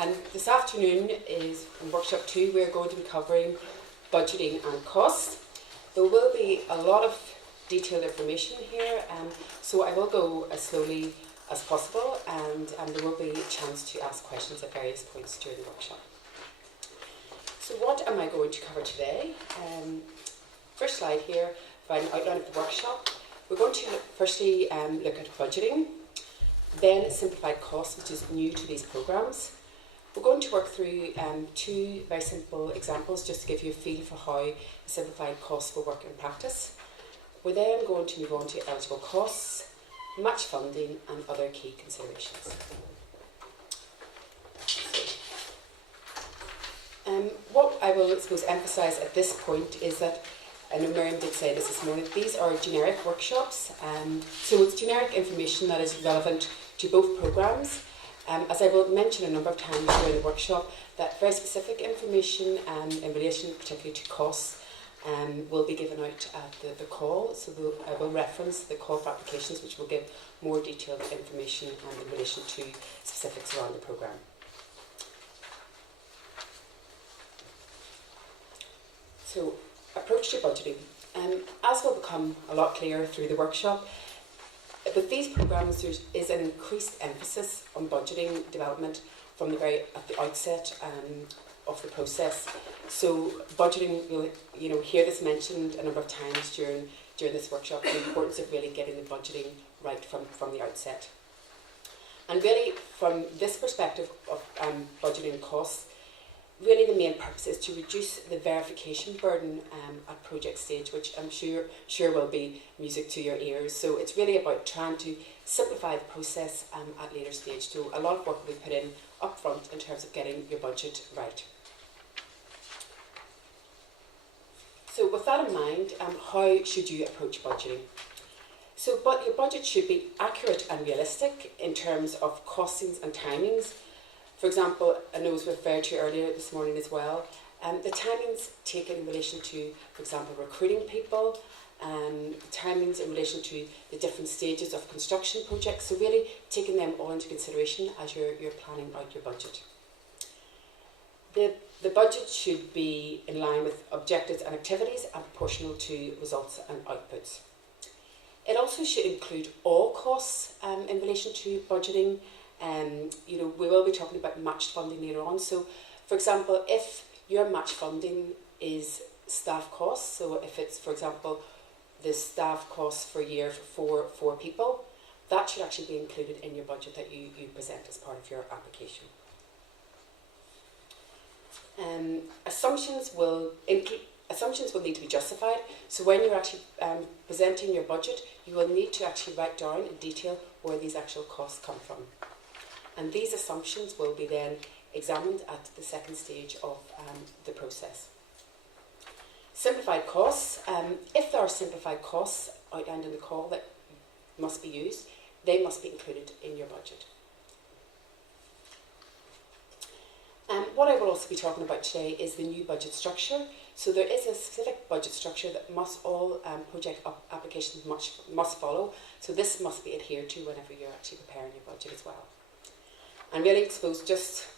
And this afternoon is in workshop 2, we're going to be covering budgeting and costs. There will be a lot of detailed information here, so I will go as slowly as possible, and there will be a chance to ask questions at various points during the workshop. So what am I going to cover today? First slide here, an outline of the workshop. We're going to firstly look at budgeting, then simplified costs, which is new to these programmes. We're going to work through 2 very simple examples just to give you a feel for how the simplified costs will work in practice. We're then going to move on to eligible costs, match funding and other key considerations. What I will, emphasise at this point is that, I know Miriam did say this morning, these are generic workshops, so it's generic information that is relevant to both programmes. As I will mention a number of times during the workshop, that very specific information in relation particularly to costs will be given out at the call. So I will reference the call for applications, which will give more detailed information in relation to specifics around the programme. So, approach to budgeting. As will become a lot clearer through the workshop, with these programmes there is an increased emphasis on budgeting development from at the outset of the process. So budgeting, you'll hear this mentioned a number of times during this workshop, the importance of really getting the budgeting right from the outset. And really from this perspective of budgeting costs, really the main purpose is to reduce the verification burden at project stage, which I'm sure will be music to your ears. So it's really about trying to simplify the process at later stage. So a lot of work will be put in up front in terms of getting your budget right. So with that in mind, how should you approach budgeting? So your budget should be accurate and realistic in terms of costings and timings. For example, I know it was referred to earlier this morning as well, the timings taken in relation to, for example, recruiting people, timings in relation to the different stages of construction projects, so really taking them all into consideration as you're planning out your budget. The budget should be in line with objectives and activities and proportional to results and outputs. It also should include all costs in relation to budgeting. We will be talking about matched funding later on. So, for example, if your match funding is staff costs, so if it's, for example, the staff costs for a year for 4 people, that should actually be included in your budget that you present as part of your application. Assumptions will need to be justified. So when you're actually presenting your budget, you will need to actually write down in detail where these actual costs come from. And these assumptions will be then examined at the second stage of the process. Simplified costs. If there are simplified costs outlined in the call that must be used, they must be included in your budget. What I will also be talking about today is the new budget structure. So there is a specific budget structure that all project applications must follow. So this must be adhered to whenever you're actually preparing your budget as well. And really, I suppose, just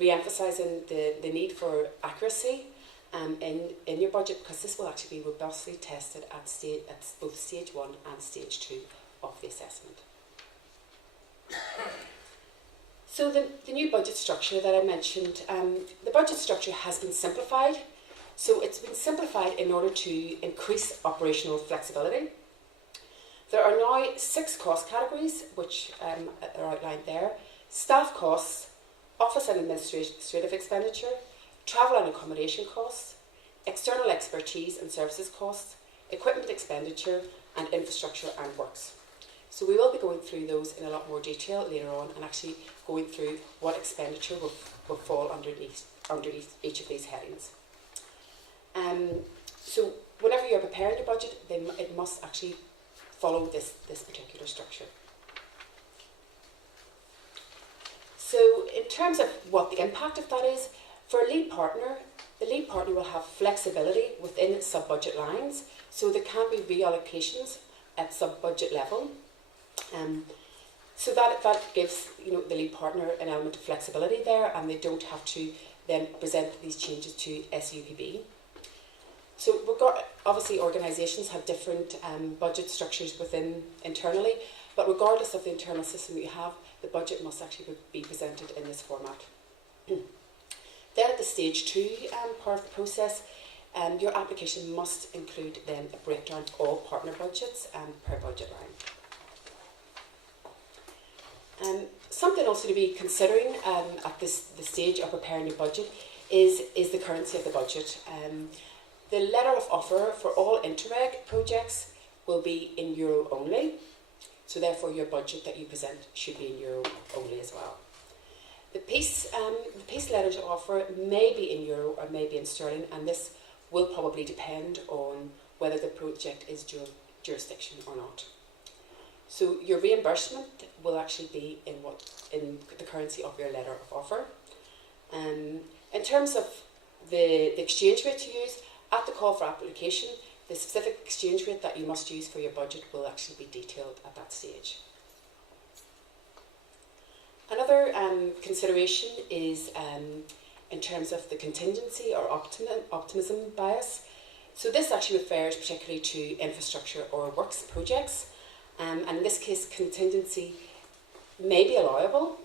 re-emphasising the need for accuracy in your budget, because this will actually be robustly tested at both stage 1 and stage 2 of the assessment. So the new budget structure that I mentioned, the budget structure has been simplified. So it's been simplified in order to increase operational flexibility. There are now 6 cost categories, which are outlined there. Staff costs, office and administrative expenditure, travel and accommodation costs, external expertise and services costs, equipment expenditure, and infrastructure and works. So we will be going through those in a lot more detail later on, and actually going through what expenditure will fall underneath each of these headings. So whenever you're preparing your budget, it must actually follow this particular structure. So in terms of what the impact of that is, for a lead partner, the lead partner will have flexibility within sub-budget lines, so there can be reallocations at sub-budget level. So that gives the lead partner an element of flexibility there, and they don't have to then present these changes to SEUPB. So obviously organisations have different budget structures internally, but regardless of the internal system that you have, the budget must actually be presented in this format. Then at the stage 2 part of the process, your application must include then a breakdown of all partner budgets per budget line. Something also to be considering at the stage of preparing your budget is the currency of the budget. The letter of offer for all Interreg projects will be in euro only, so therefore your budget that you present should be in euro only as well. The piece letters of offer may be in euro or may be in sterling, and this will probably depend on whether the project is dual jurisdiction or not. So your reimbursement will actually be in the currency of your letter of offer. In terms of the exchange rate to use, at the call for application, the specific exchange rate that you must use for your budget will actually be detailed at that stage. Another consideration is in terms of the contingency or optimism bias. So this actually refers particularly to infrastructure or works projects, and in this case contingency may be allowable.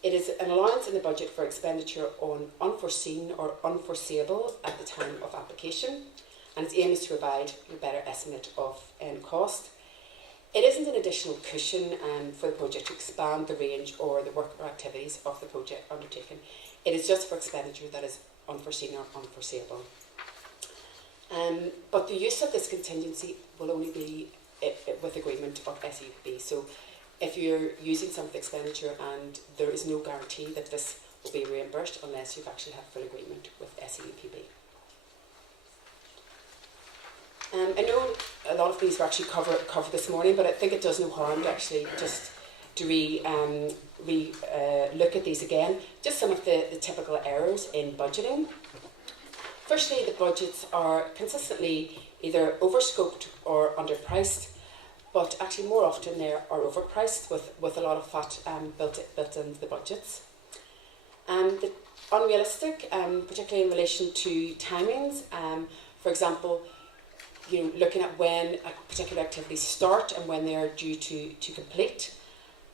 It is an allowance in the budget for expenditure on unforeseen or unforeseeable at the time of application, and its aim is to provide a better estimate of end cost. It isn't an additional cushion for the project to expand the range or the work or activities of the project undertaken. It is just for expenditure that is unforeseen or unforeseeable. But the use of this contingency will only be with agreement of SEUPB. So if you're using some of the expenditure and there is no guarantee that this will be reimbursed unless you've actually had full agreement with SEUPB. I know a lot of these were actually covered this morning, but I think it does no harm to actually just to look at these again. Just some of the typical errors in budgeting. Firstly, the budgets are consistently either overscoped or underpriced, but actually more often they are overpriced with a lot of fat built into the budgets. The unrealistic, particularly in relation to timings. For example, looking at when particular activities start and when they are due to complete.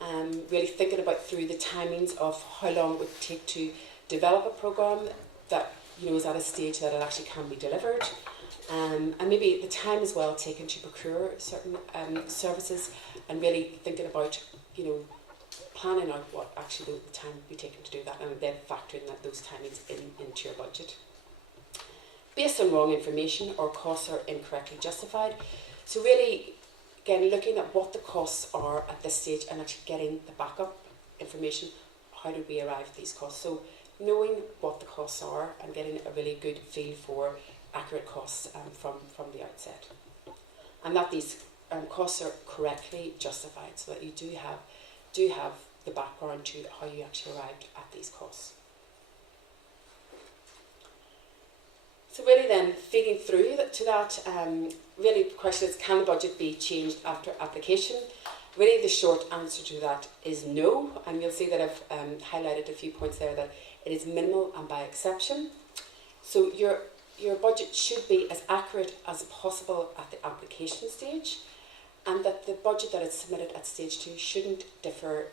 Really thinking about through the timings of how long it would take to develop a programme that is at a stage that it actually can be delivered. And maybe the time as well taken to procure certain services, and really thinking about planning out what actually the time would be taken to do that, and then factoring those timings into your budget. Based on wrong information or costs are incorrectly justified. So really, again, looking at what the costs are at this stage and actually getting the backup information, how did we arrive at these costs? So knowing what the costs are and getting a really good feel for accurate costs from the outset. And that these costs are correctly justified, so that you do have the background to how you actually arrived at these costs. So really then, feeding through to that, really the question is, can the budget be changed after application? Really the short answer to that is no, and you'll see that I've highlighted a few points there that it is minimal and by exception. So your budget should be as accurate as possible at the application stage, and that the budget that is submitted at stage 2 shouldn't differ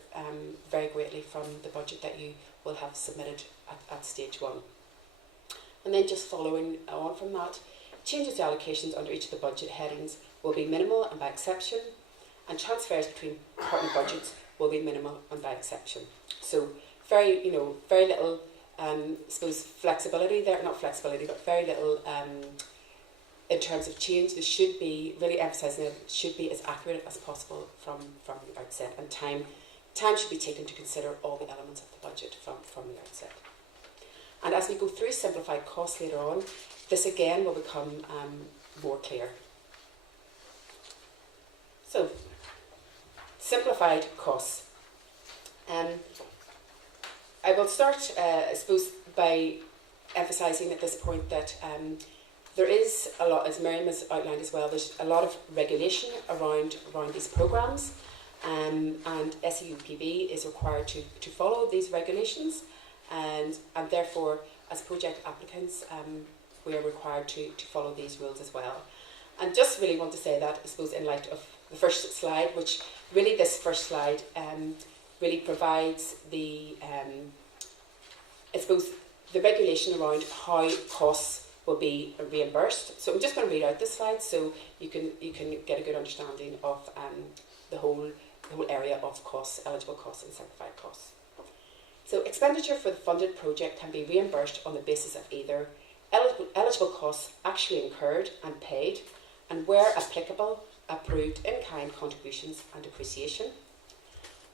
very greatly from the budget that you will have submitted at stage 1. And then just following on from that, changes to allocations under each of the budget headings will be minimal and by exception, and transfers between partner budgets will be minimal and by exception. So very little, I suppose, flexibility there, not flexibility, but very little in terms of change. There should be, really emphasising it, should be as accurate as possible from the outset, and time should be taken to consider all the elements of the budget from the outset. And as we go through simplified costs later on, this again will become more clear. So, simplified costs. I will start, I suppose, by emphasising at this point that there is a lot, as Miriam has outlined as well, there's a lot of regulation around these programmes, and SEUPB is required to follow these regulations, and therefore, as project applicants, we are required to follow these rules as well. And just really want to say that, I suppose, in light of the first slide, which really this first slide really provides the, I suppose, the regulation around how costs will be reimbursed. So I'm just going to read out this slide so you can get a good understanding of the whole area of costs, eligible costs and simplified costs. So expenditure for the funded project can be reimbursed on the basis of either eligible costs actually incurred and paid, and where applicable, approved in-kind contributions and depreciation.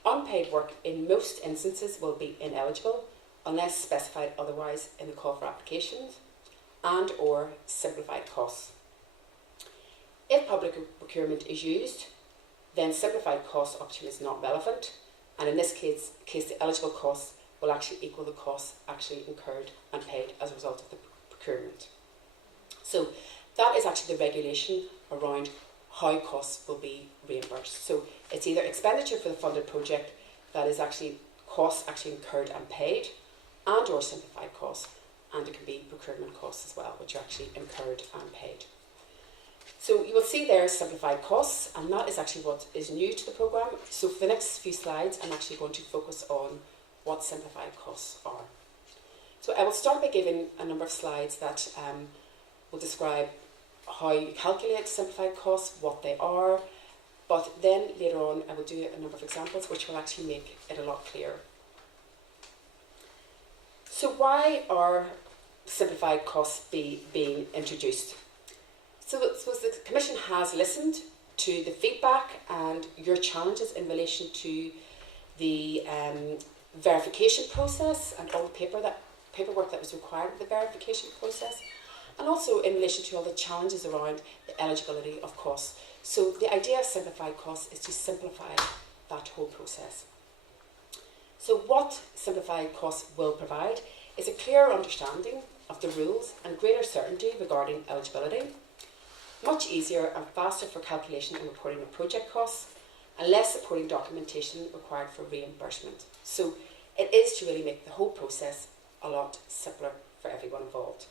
Unpaid work in most instances will be ineligible unless specified otherwise in the call for applications, and or simplified costs. If public procurement is used, then simplified cost option is not relevant, and in this case the eligible costs will actually equal the costs actually incurred and paid as a result of the procurement. So that is actually the regulation around how costs will be reimbursed. So it's either expenditure for the funded project, that is actually costs actually incurred and paid, and or simplified costs, and it can be procurement costs as well, which are actually incurred and paid. So you will see there simplified costs, and that is actually what is new to the programme. So for the next few slides, I'm actually going to focus on what simplified costs are. So I will start by giving a number of slides that will describe how you calculate simplified costs, what they are, but then later on I will do a number of examples which will actually make it a lot clearer. So why are simplified costs being introduced? So the Commission has listened to the feedback and your challenges in relation to the verification process and all the paperwork that was required with the verification process, and also in relation to all the challenges around the eligibility of costs. So the idea of simplified costs is to simplify that whole process. So what simplified costs will provide is a clearer understanding of the rules and greater certainty regarding eligibility, much easier and faster for calculation and reporting of project costs, and less supporting documentation required for reimbursement. So it is to really make the whole process a lot simpler for everyone involved.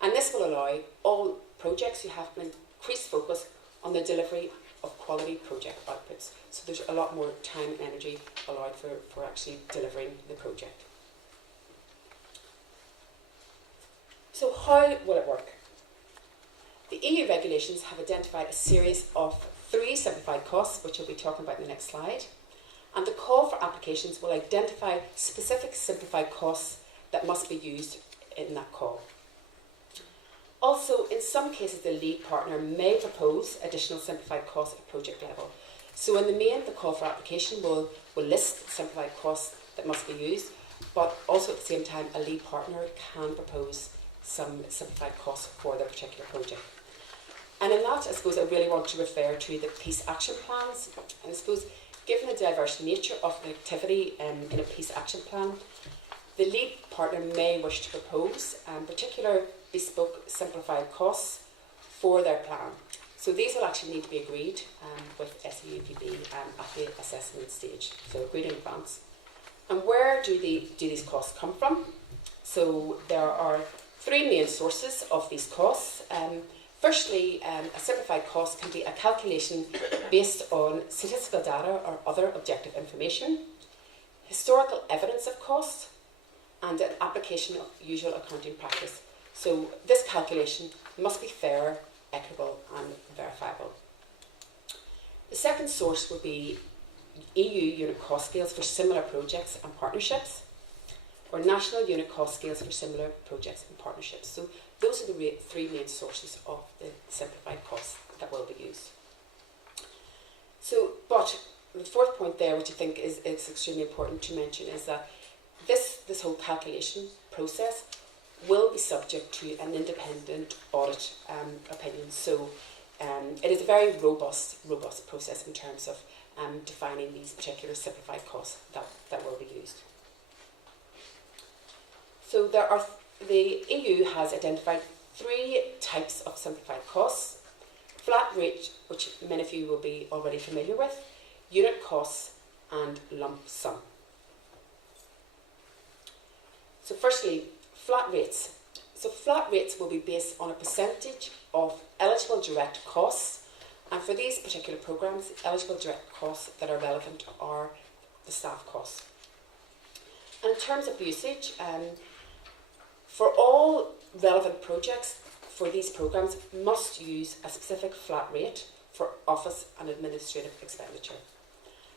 And this will allow all projects to have an increased focus on the delivery of quality project outputs. So there's a lot more time and energy allowed for actually delivering the project. So how will it work? The EU regulations have identified a series of 3 simplified costs, which we'll be talking about in the next slide. And the call for applications will identify specific simplified costs that must be used in that call. Also, in some cases, the lead partner may propose additional simplified costs at project level. So in the main, the call for application will list simplified costs that must be used, but also at the same time, a lead partner can propose some simplified costs for their particular project. And in that, I suppose I really want to refer to the peace action plans. And I suppose, given the diverse nature of the activity in a peace action plan, the lead partner may wish to propose particular bespoke simplified costs for their plan. So these will actually need to be agreed with SEUPB at the assessment stage, so agreed in advance. And where do these costs come from? So there are 3 main sources of these costs. Firstly, a simplified cost can be a calculation based on statistical data or other objective information, historical evidence of cost, and an application of usual accounting practice. So this calculation must be fair, equitable and verifiable. The second source would be EU unit cost scales for similar projects and partnerships, or national unit cost scales for similar projects and partnerships. So those are the 3 main sources of the simplified costs that will be used. So, but the fourth point there, which I think is extremely important to mention, is that this whole calculation process will be subject to an independent audit opinion. So it is a very robust process in terms of defining these particular simplified costs that will be used. So the EU has identified 3 types of simplified costs. Flat rate, which many of you will be already familiar with, unit costs and lump sum. So firstly, flat rates. So flat rates will be based on a percentage of eligible direct costs, and for these particular programmes, eligible direct costs that are relevant are the staff costs. And in terms of usage, for all relevant projects for these programmes must use a specific flat rate for office and administrative expenditure.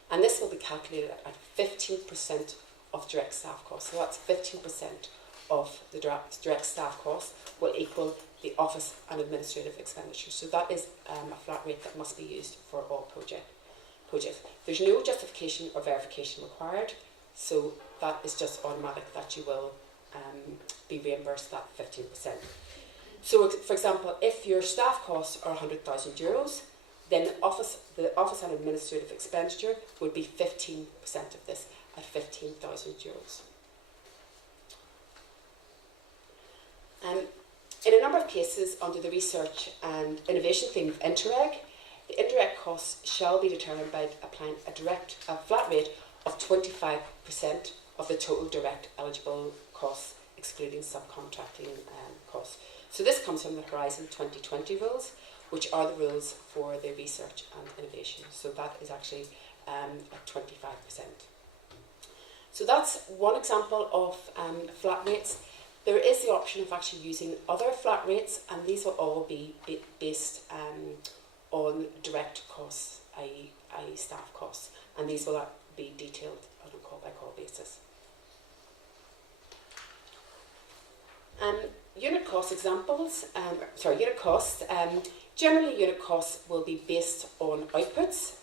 And this will be calculated at 15% of direct staff costs. So that's 15% of the direct staff costs will equal the office and administrative expenditure. So that is a flat rate that must be used for all projects. There's no justification or verification required, so that is just automatic that you will be reimbursed that 15%. So, for example, if your staff costs are €100,000, then the office and administrative expenditure would be 15% of this at €15,000. In a number of cases under the research and innovation theme of Interreg, the indirect costs shall be determined by applying a flat rate of 25% of the total direct eligible costs, excluding subcontracting costs. So this comes from the Horizon 2020 rules, which are the rules for the research and innovation. So that is actually at 25%. So that's one example of flat rates. There is the option of actually using other flat rates, and these will all be based on direct costs, i.e. staff costs, and these will be detailed on a call-by-call basis. Unit cost examples, unit costs. Generally, unit costs will be based on outputs.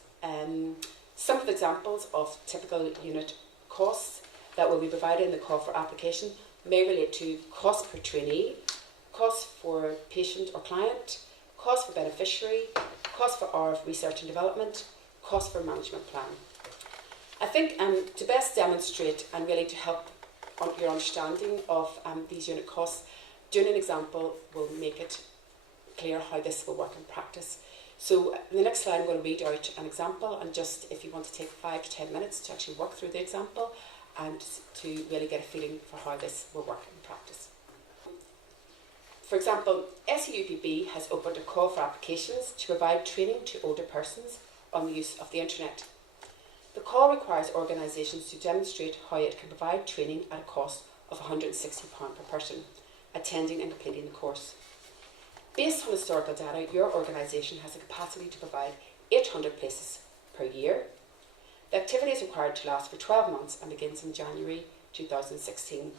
Some of the examples of typical unit costs that will be provided in the call for application may relate to cost per trainee, cost for patient or client, cost for beneficiary, cost for hour of research and development, cost for management plan. I think to best demonstrate and really to help your understanding of these unit costs, doing an example will make it clear how this will work in practice. So in the next slide I'm going to read out an example, and just if you want to take 5 to 10 minutes to actually work through the example and to really get a feeling for how this will work in practice. For example, SEUPB has opened a call for applications to provide training to older persons on the use of the internet. The call requires organisations to demonstrate how it can provide training at a cost of £160 per person, attending and completing the course. Based on historical data, your organisation has the capacity to provide 800 places per year. The activity is required to last for 12 months and begins in January 2016.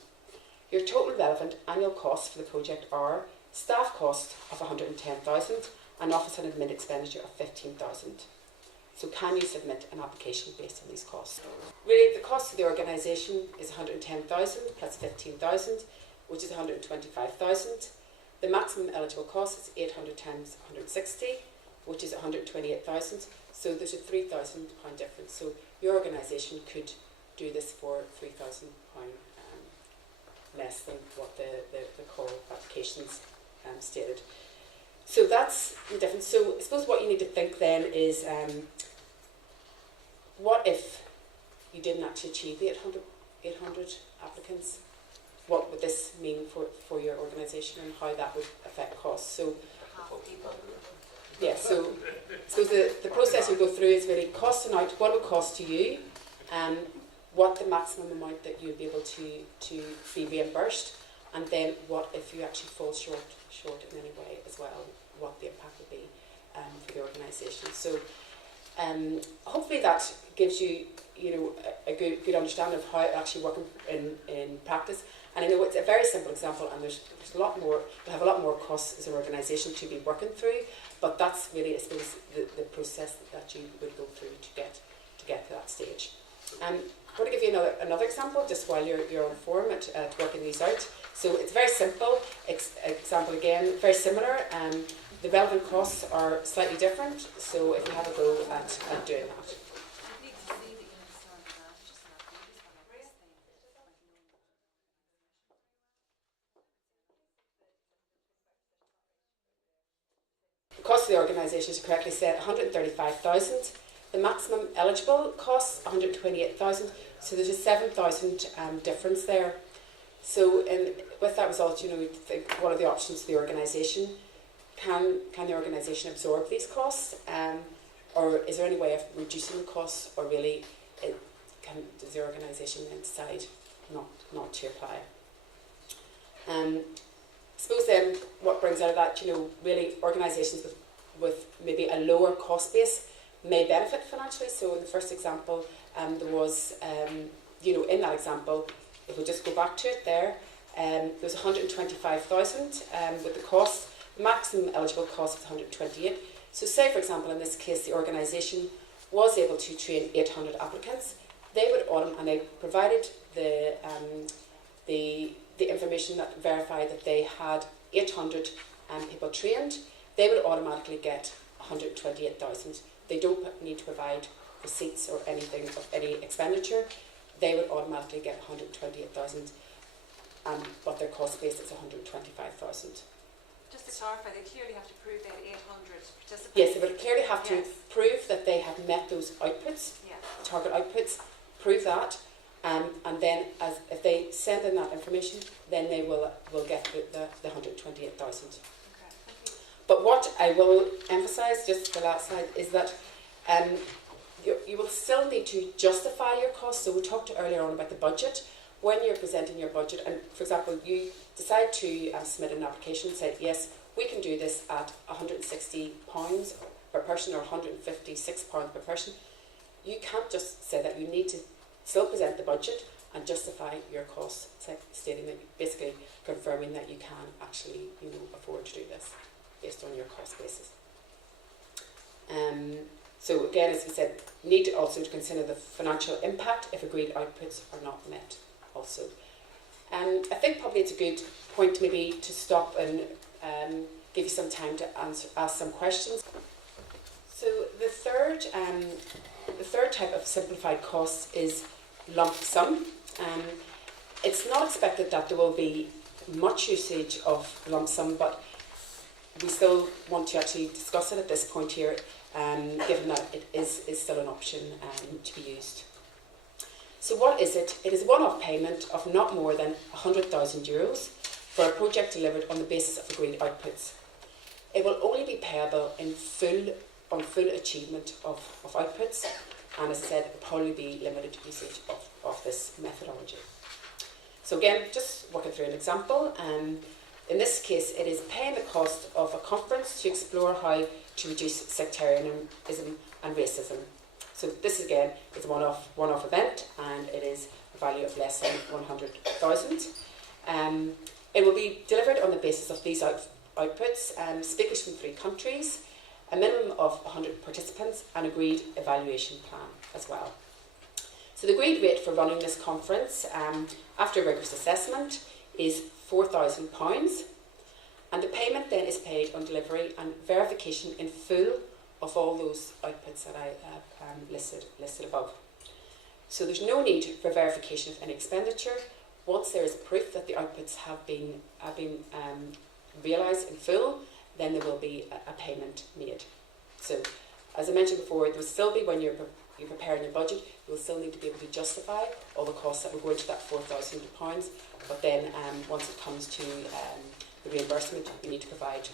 Your total relevant annual costs for the project are staff cost of £110,000 and office and admin expenditure of £15,000. So can you submit an application based on these costs? Really, the cost of the organisation is £110,000 plus £15,000, which is £125,000. The maximum eligible cost is 800 times 160, which is 128,000. So there's a £3,000 difference. So your organisation could do this for £3,000 less than what the call applications stated. So that's the difference. So I suppose what you need to think then is, what if you didn't actually achieve the 800 applicants? What would this mean for your organisation and how that would affect costs? So, yeah, so the process we go through is really costing out what it would cost to you, what the maximum amount that you'd be able to be reimbursed, and then what if you actually fall short in any way as well, what the impact would be for the organisation. So hopefully that gives you a good understanding of how it actually works in practice. And I know it's a very simple example, and there's a lot more. We have a lot more costs as an organisation to be working through, but that's really, I suppose, the process that you would go through to get to that stage. I'm going to give you another example just while you're on form at working these out. So it's very simple. Example again, very similar. The relevant costs are slightly different. So if you have a go at doing that. The cost of the organisation is correctly set 135,000. The maximum eligible costs 128,000. So there's a 7,000 difference there. So with that result, you know, what are the options for the organisation? Can the organisation absorb these costs, or is there any way of reducing the costs, or really does the organisation then decide not to apply? I suppose then what brings out of that, you know, really organisations with maybe a lower cost base may benefit financially. So in the first example, there was, you know, in that example, if we just go back to it there was 125,000 with the cost. The maximum eligible cost was 128. So say, for example, in this case, the organisation was able to train 800 applicants. They would and they provided the information that verified that they had 800 people trained. They would automatically get 128,000. They don't need to provide receipts or anything of any expenditure. They would automatically get 128,000, but their cost base is 125,000. Just to clarify, they clearly have to prove they had 800 participants. Yes, they would clearly have to prove that they have met those outputs, target outputs, prove that, and then if they send in that information, then they will get the 128,000. Okay, thank you. But what I will emphasise, just the last slide, is that you will still need to justify your costs. So we talked earlier on about the budget. When you're presenting your budget, and for example, you decide to submit an application and say, yes, we can do this at £160 per person or £156 per person, you can't just say that. You need to still present the budget and justify your costs, stating that, basically confirming that you can actually, you know, afford to do this based on your cost basis. So again, as we said, need also to consider the financial impact if agreed outputs are not met also. I think probably it's a good point maybe to stop and give you some time to ask some questions. So the third type of simplified costs is lump sum. It's not expected that there will be much usage of lump sum, but we still want to actually discuss it at this point here, given that it is still an option to be used. So what is it? It is a one-off payment of not more than €100,000 for a project delivered on the basis of agreed outputs. It will only be payable on full achievement of outputs, and as I said, it will probably be limited usage of this methodology. So again, just working through an example. In this case, it is paying the cost of a conference to explore how to reduce sectarianism and racism. So this again is a one-off event, and it is a value of less than 100,000. It will be delivered on the basis of these outputs, speakers from 3 countries, a minimum of 100 participants, and agreed evaluation plan as well. So the agreed rate for running this conference after rigorous assessment is £4,000, and the payment then is paid on delivery and verification in full of all those outputs that I have listed above. So there's no need for verification of any expenditure. Once there is proof that the outputs have been realised in full, then there will be a payment made. So, as I mentioned before, there will still be, when you're preparing your budget, you will still need to be able to justify all the costs that will go into that £4,000. But then, once it comes to the reimbursement, you need to provide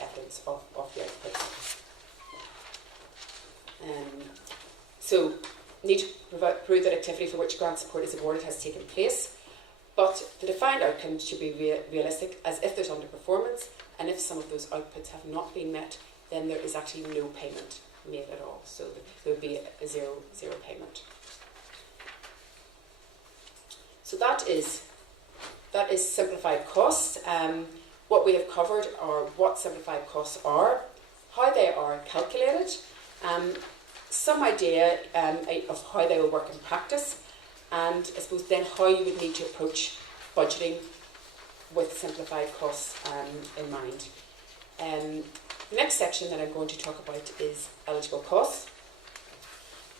evidence of the outputs. So, need to prove that activity for which grant support is awarded has taken place. But the defined outcome should be realistic, as if there's underperformance, and if some of those outputs have not been met, then there is actually no payment made at all. So there would be a zero payment. So that is simplified costs. What we have covered are what simplified costs are, how they are calculated, some idea of how they will work in practice, and I suppose then how you would need to approach budgeting with simplified costs in mind. The next section that I'm going to talk about is eligible costs.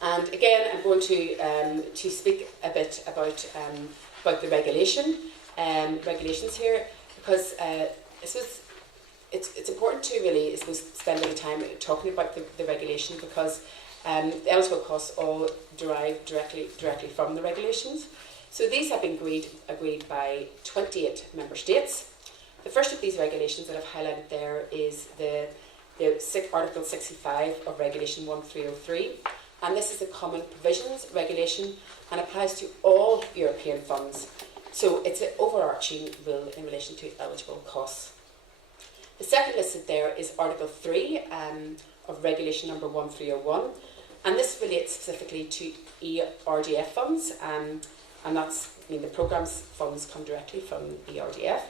And again, I'm going to speak a bit about the regulations here, because I suppose it's important to really, I suppose, spend a bit of time talking about the regulation, because The eligible costs all derive directly from the regulations. So these have been agreed by 28 member states. The first of these regulations that I've highlighted there is the Article 65 of Regulation 1303, and this is the Common Provisions Regulation and applies to all European funds. So it's an overarching rule in relation to eligible costs. The second listed there is Article 3 of Regulation number 1301, and this relates specifically to ERDF funds, and that's, the programme's funds come directly from ERDF.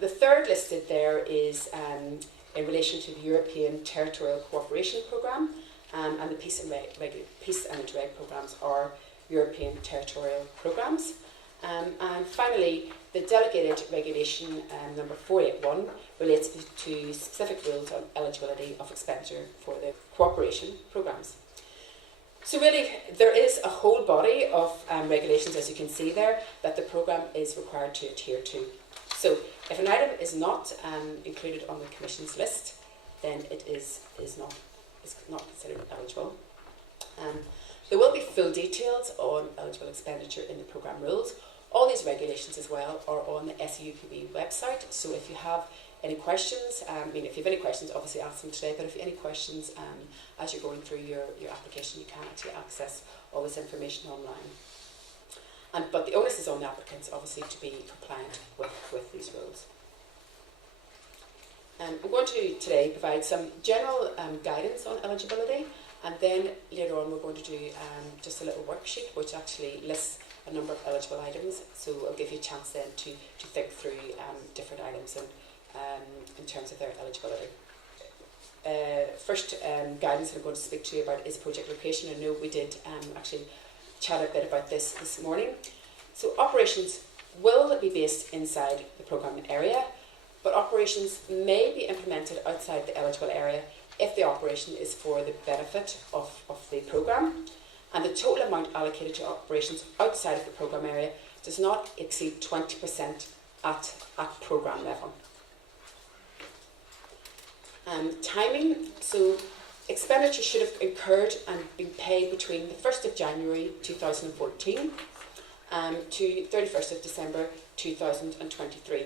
The third listed there is in relation to the European Territorial Cooperation Programme, and the Peace and Interreg programmes are European territorial programmes. And finally, the delegated regulation number 481 relates to specific rules on eligibility of expenditure for the cooperation programmes. So really, there is a whole body of regulations, as you can see there, that the programme is required to adhere to. So if an item is not included on the Commission's list, then it is not considered eligible. There will be full details on eligible expenditure in the programme rules. All these regulations as well are on the SEUPB website, so if you have any questions, if you have any questions, obviously ask them today, but if you have any questions as you're going through your application, you can actually access all this information online. But the onus is on the applicants, obviously, to be compliant with these rules. I'm going to today provide some general guidance on eligibility, and then later on we're going to do just a little worksheet which actually lists a number of eligible items, so I'll give you a chance then to think through different items and in terms of their eligibility. First guidance that I'm going to speak to you about is project location. I know we did actually chat a bit about this morning. So operations will be based inside the programme area, but operations may be implemented outside the eligible area if the operation is for the benefit of the programme, and the total amount allocated to operations outside of the programme area does not exceed 20% at programme level. Timing, so expenditure should have incurred and been paid between the 1st of January 2014 to 31st of December 2023.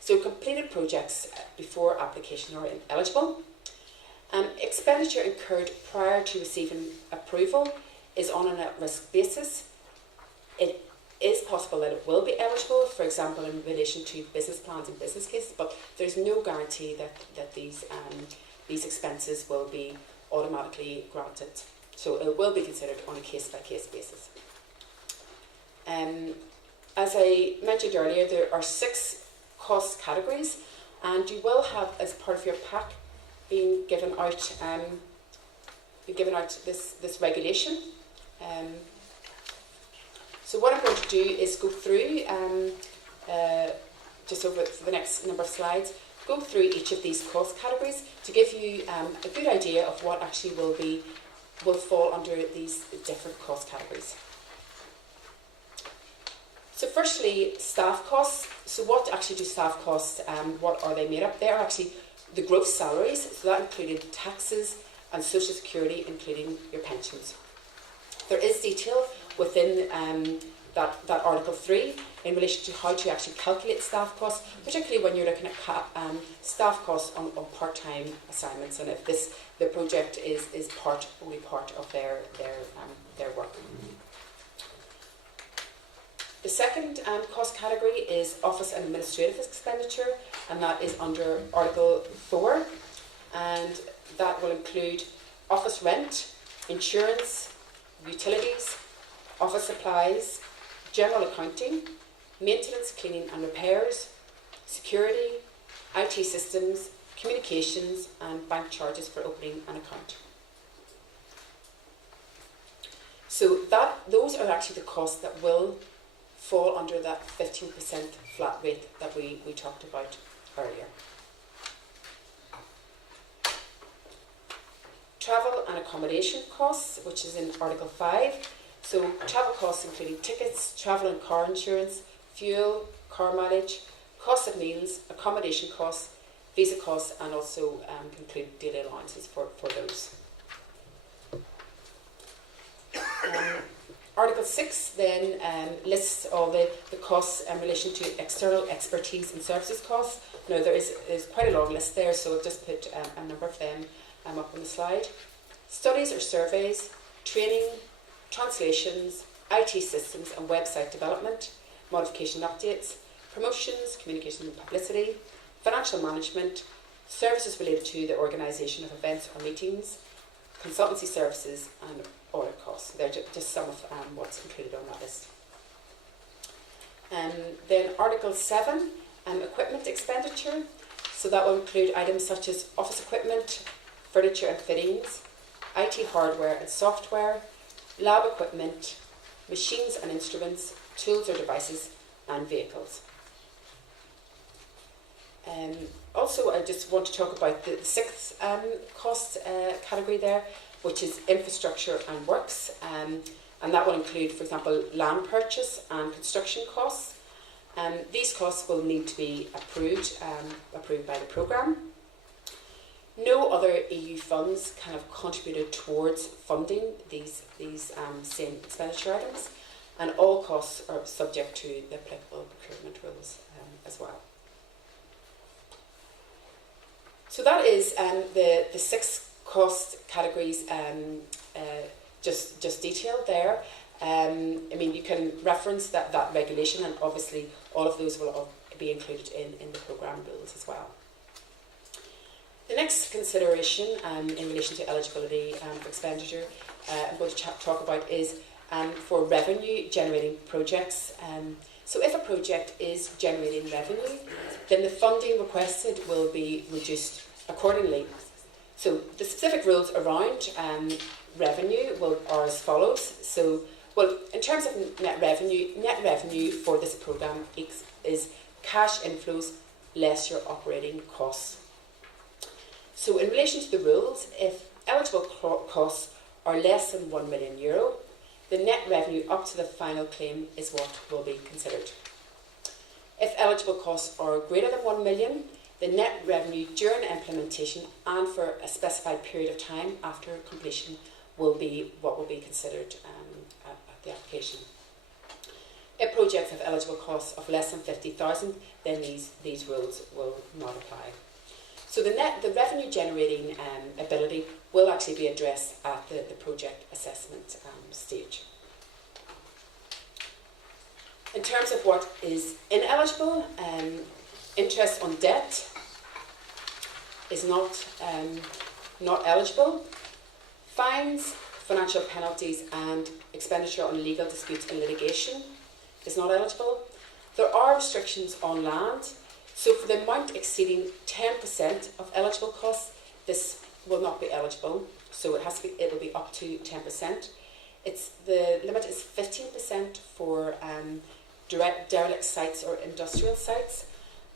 So completed projects before application are ineligible. Expenditure incurred prior to receiving approval is on an at-risk basis. It is possible that it will be eligible, for example, in relation to business plans and business cases, but there's no guarantee that these expenses will be automatically granted. So it will be considered on a case-by-case basis. As I mentioned earlier, there are 6 cost categories, and you will have, as part of your pack, being given out this regulation. So what I'm going to do is go through, just over the next number of slides, go through each of these cost categories to give you a good idea of what actually will fall under these different cost categories. So firstly, staff costs. So what actually do staff costs, what are they made up? They are actually the gross salaries, so that included taxes and social security, including your pensions. There is detail within that Article 3 in relation to how to actually calculate staff costs, particularly when you're looking at staff costs on part-time assignments, and if the project is only part of their work. The second cost category is office and administrative expenditure, and that is under Article 4, and that will include office rent, insurance, utilities, office supplies, general accounting, maintenance, cleaning and repairs, security, IT systems, communications and bank charges for opening an account. So those are actually the costs that will fall under that 15% flat rate that we talked about earlier. Travel and accommodation costs, which is in Article 5. So travel costs including tickets, travel and car insurance, fuel, car mileage, cost of meals, accommodation costs, visa costs, and also include daily allowances for those. Article 6 then lists all the costs in relation to external expertise and services costs. Now there is quite a long list there, so I've just put a number of them up on the slide. Studies or surveys, training, translations, IT systems and website development, modification updates, promotions, communication and publicity, financial management, services related to the organisation of events or meetings, consultancy services and audit costs. They're just some of what's included on that list. Then Article 7, equipment expenditure. So that will include items such as office equipment, furniture and fittings, IT hardware and software, lab equipment, machines and instruments, tools or devices, and vehicles. Also, I just want to talk about the sixth cost category there, which is infrastructure and works. And that will include, for example, land purchase and construction costs. These costs will need to be approved by the programme. No other EU funds kind of contributed towards funding these same expenditure items, and all costs are subject to the applicable procurement rules as well. So that is the six cost categories just detailed there. I mean, you can reference that regulation, and obviously all of those will all be included in the programme rules as well. The next consideration in relation to eligibility for expenditure I'm going to talk about is for revenue generating projects. So if a project is generating revenue, then the funding requested will be reduced accordingly. So the specific rules around revenue are as follows. So, well, in terms of net revenue for this programme is cash inflows less your operating costs. So in relation to the rules, if eligible costs are less than €1 million, the net revenue up to the final claim is what will be considered. If eligible costs are greater than 1 million, the net revenue during implementation and for a specified period of time after completion will be what will be considered at the application. If projects have eligible costs of less than 50,000, then these rules will not apply. So the revenue generating ability will actually be addressed at the project assessment stage. In terms of what is ineligible, interest on debt is not eligible. Fines, financial penalties and expenditure on legal disputes and litigation is not eligible. There are restrictions on land. So for the amount exceeding 10% of eligible costs, this will not be eligible. So it will be up to 10%. The limit is 15% for derelict sites or industrial sites,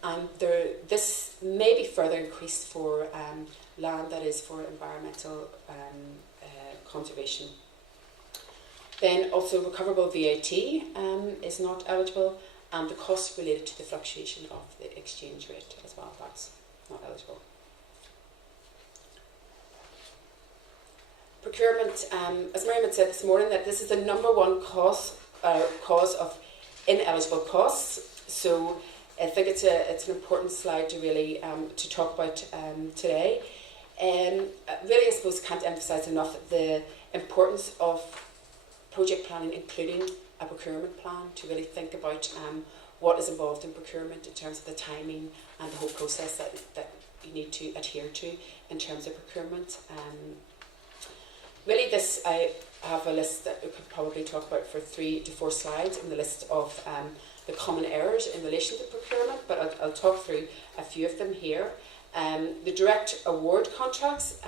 and this may be further increased for land that is for environmental conservation. Then also recoverable VAT is not eligible, and the costs related to the fluctuation of the exchange rate as well, that's not eligible. Procurement, as Miriam had said this morning, that this is the number one cause of ineligible costs. So I think it's an important slide to really to talk about today. Really, I suppose, can't emphasise enough the importance of project planning, including a procurement plan, to really think about what is involved in procurement in terms of the timing and the whole process that you need to adhere to in terms of procurement. Really, I have a list that we could probably talk about for 3 to 4 slides in the list of the common errors in relation to procurement, but I'll talk through a few of them here. The direct award contracts,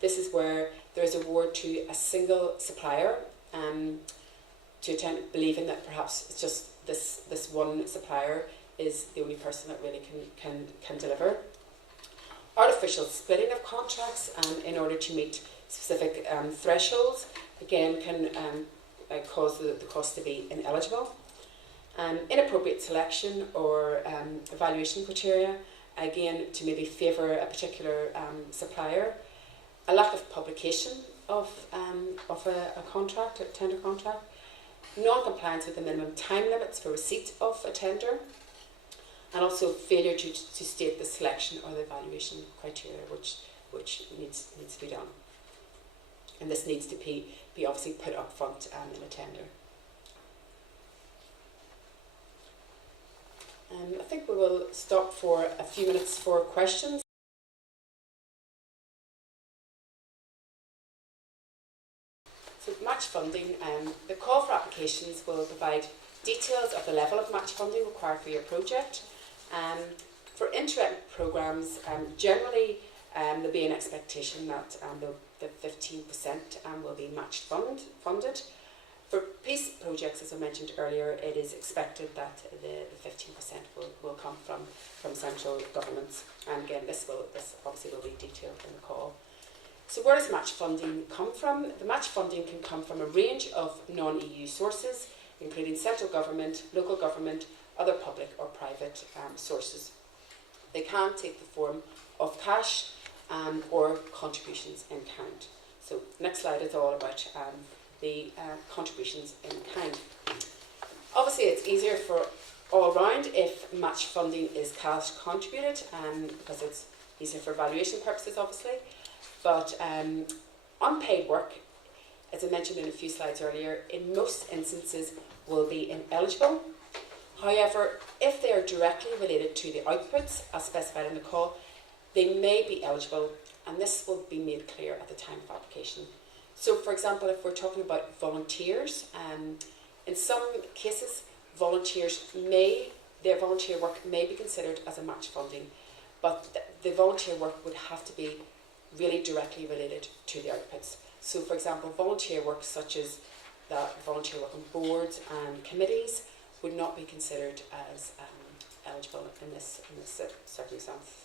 this is where there is award to a single supplier to attempt believing that perhaps it's just this one supplier is the only person that really can deliver. Artificial splitting of contracts in order to meet specific thresholds, again, can cause the cost to be ineligible. Inappropriate selection or evaluation criteria, again, to maybe favour a particular supplier. A lack of publication of a contract, a tender contract, non-compliance with the minimum time limits for receipt of a tender, and also failure to state the selection or the evaluation criteria which needs to be done. And this needs to be obviously put up front in a tender. I think we will stop for a few minutes for questions. So match funding, the call for applications will provide details of the level of match funding required for your project. For Indirect programmes, generally there'll be an expectation that the 15% will be match funded. For peace projects, as I mentioned earlier, it is expected that the 15% will come from central governments. And again, this obviously will be detailed in the call. So where does match funding come from? The match funding can come from a range of non-EU sources, including central government, local government, other public or private sources. They can take the form of cash or contributions in kind. So next slide is all about the contributions in kind. Obviously it's easier for all round if match funding is cash contributed because it's easier for valuation purposes obviously. But unpaid work, as I mentioned in a few slides earlier, in most instances will be ineligible. However, if they are directly related to the outputs, as specified in the call, they may be eligible, and this will be made clear at the time of application. So, for example, if we're talking about volunteers, in some cases, their volunteer work may be considered as a match funding, but the volunteer work would have to be really directly related to the outputs. So, for example, volunteer work such as that volunteer work on boards and committees would not be considered as eligible in this circumstance.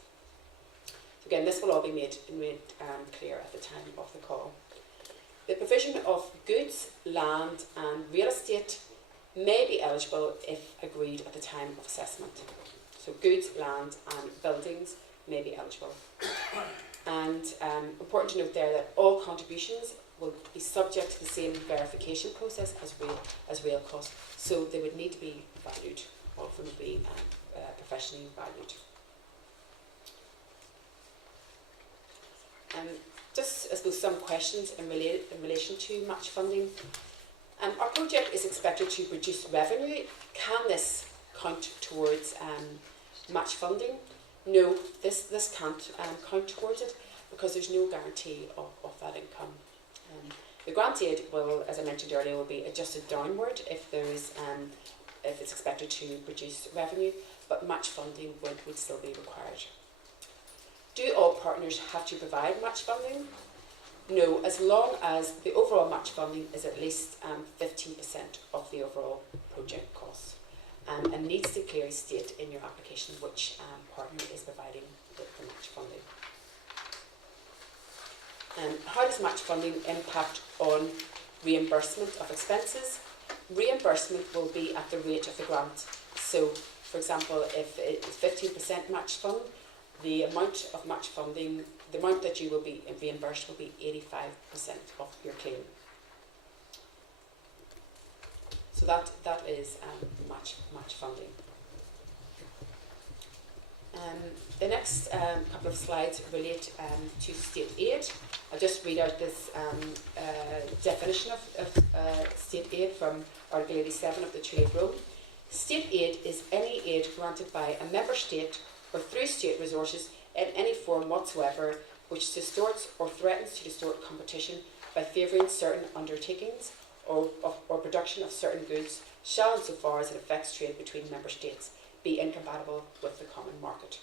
So again, this will all be made clear at the time of the call. The provision of goods, land and real estate may be eligible if agreed at the time of assessment. So goods, land and buildings may be eligible. And important to note there that all contributions will be subject to the same verification process as real costs. So they would need to be valued, all of them would be professionally valued. Just, I suppose, some questions in relation to match funding. Our project is expected to produce revenue. Can this count towards match funding? No, this can't count towards it because there's no guarantee of that income. The grant aid will, as I mentioned earlier, will be adjusted downward if it's expected to produce revenue, but match funding would still be required. Do all partners have to provide match funding? No, as long as the overall match funding is at least 15% of the overall project costs. And needs to clearly state in your application which partner is providing the match funding. How does match funding impact on reimbursement of expenses? Reimbursement will be at the rate of the grant. So, for example, if it's 15% match fund, the amount of match funding, the amount that you will be reimbursed will be 85% of your claim. So that is match funding. The next couple of slides relate to state aid. I'll just read out this definition of state aid from Article 87 of the Treaty of Rome. State aid is any aid granted by a member state or through state resources in any form whatsoever which distorts or threatens to distort competition by favouring certain undertakings or production of certain goods shall, insofar as it affects trade between member states, be incompatible with the common market.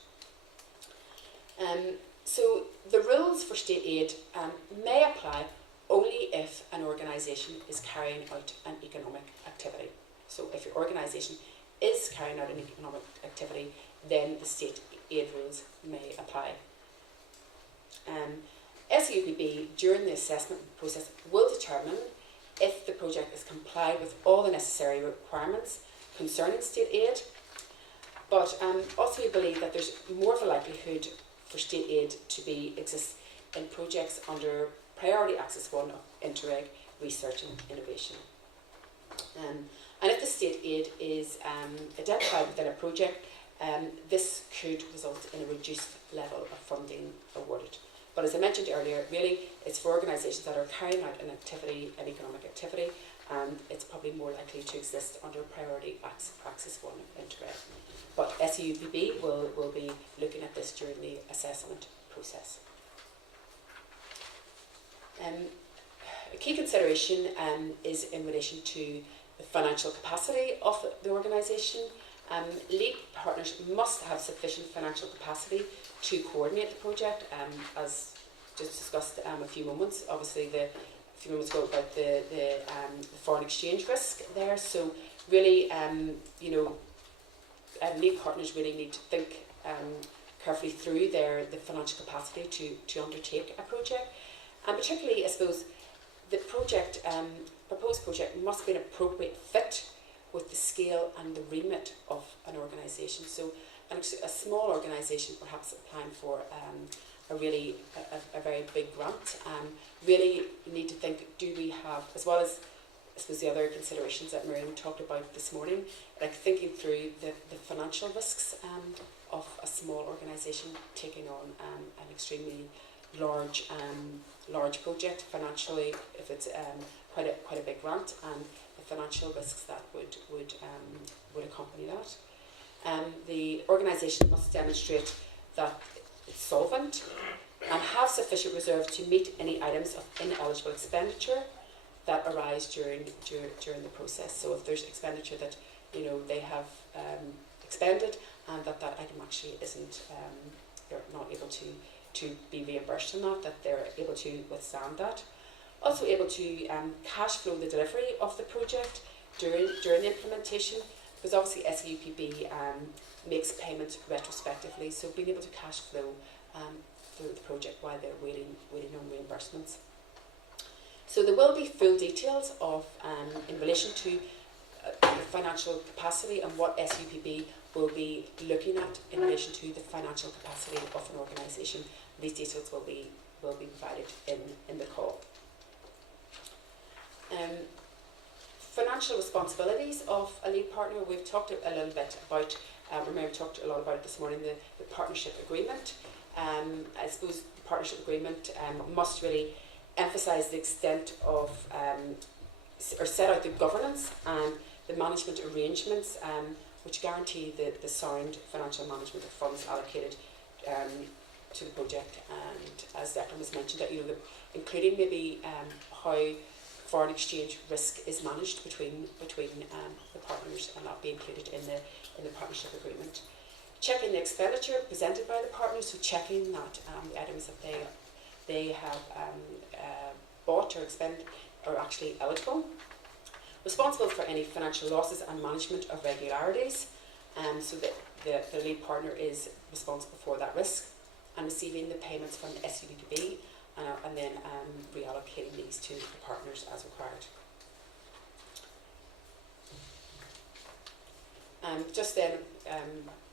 So the rules for state aid may apply only if an organisation is carrying out an economic activity. So if your organisation is carrying out an economic activity, then the state aid rules may apply. SEUPB, during the assessment process, will determine if the project is complied with all the necessary requirements concerning state aid, but also we believe that there's more of a likelihood for state aid to exist in projects under Priority Access 1 of Interreg Research and Innovation. And if the state aid is identified within a project, this could result in a reduced level of funding awarded. But as I mentioned earlier, really it's for organisations that are carrying out an activity, an economic activity, and it's probably more likely to exist under Priority Access 1 of Interreg. But SEUPB will be looking at this during the assessment process. A key consideration is in relation to the financial capacity of the organisation. Lead partners must have sufficient financial capacity to coordinate the project, as just discussed a few moments. Obviously, a few moments ago about the foreign exchange risk there. So really, lead partners really need to think carefully through the financial capacity to undertake a project, and particularly, I suppose, the project, proposed project must be an appropriate fit with the scale and the remit of an organisation. So a small organisation perhaps applying for a very big grant, really need to think, do we have, as well as I suppose the other considerations that Miriam talked about this morning, like thinking through the financial risks of a small organisation taking on an extremely large project financially, if it's quite a big grant, and the financial risks that would accompany that. The organisation must demonstrate that it's solvent and have sufficient reserve to meet any items of ineligible expenditure that arise during the process. So if there's expenditure that they have expended and that item actually isn't, they're not able to be reimbursed on that they're able to withstand that. Also able to cash flow the delivery of the project during the implementation, because obviously SEUPB makes payments retrospectively, so being able to cash flow through the project while they're waiting on reimbursements. So there will be full details of in relation to the financial capacity and what SEUPB will be looking at in relation to the financial capacity of an organisation. These details will be provided in the call. Financial responsibilities of a lead partner. We've talked a little bit about, remember we talked a lot about it this morning, the partnership agreement. I suppose the partnership agreement must really emphasise the extent of, or set out the governance and the management arrangements which guarantee the sound financial management of funds allocated to the project. And as Declan was mentioned, that including maybe how foreign exchange risk is managed between the partners, and that be included in the partnership agreement. Checking the expenditure presented by the partners, so checking that the items that they have bought or expended are actually eligible. Responsible for any financial losses and management of regularities, so that the lead partner is responsible for that risk, and receiving the payments from the SEUPB, and then reallocating these to the partners as required. Just then,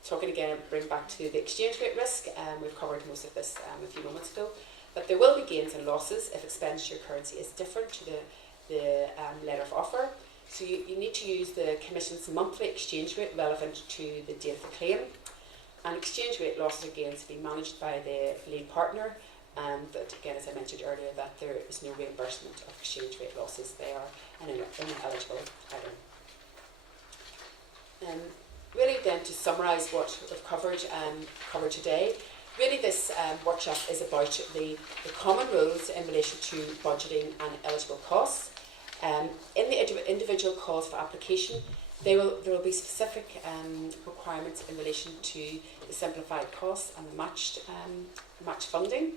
talking again, bring back to the exchange rate risk. We've covered most of this a few moments ago, but there will be gains and losses if expenditure currency is different to the letter of offer. So you need to use the Commission's monthly exchange rate relevant to the date of the claim, and exchange rate losses or gains to be managed by the lead partner. But again, as I mentioned earlier, that there is no reimbursement of exchange rate losses. They are an ineligible item. Really then, to summarise what we've covered today, really this workshop is about the common rules in relation to budgeting and eligible costs. In the individual calls for application, there will be specific requirements in relation to the simplified costs and the matched funding,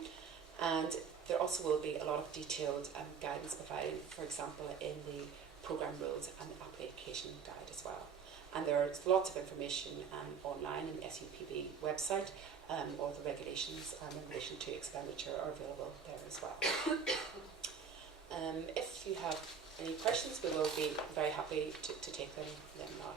and there also will be a lot of detailed guidance provided, for example, in the programme rules and the application guide as well. And there's lots of information online in the SEUPB website, all the regulations in relation to expenditure are available there as well. If you have any questions, we will be very happy to take them now.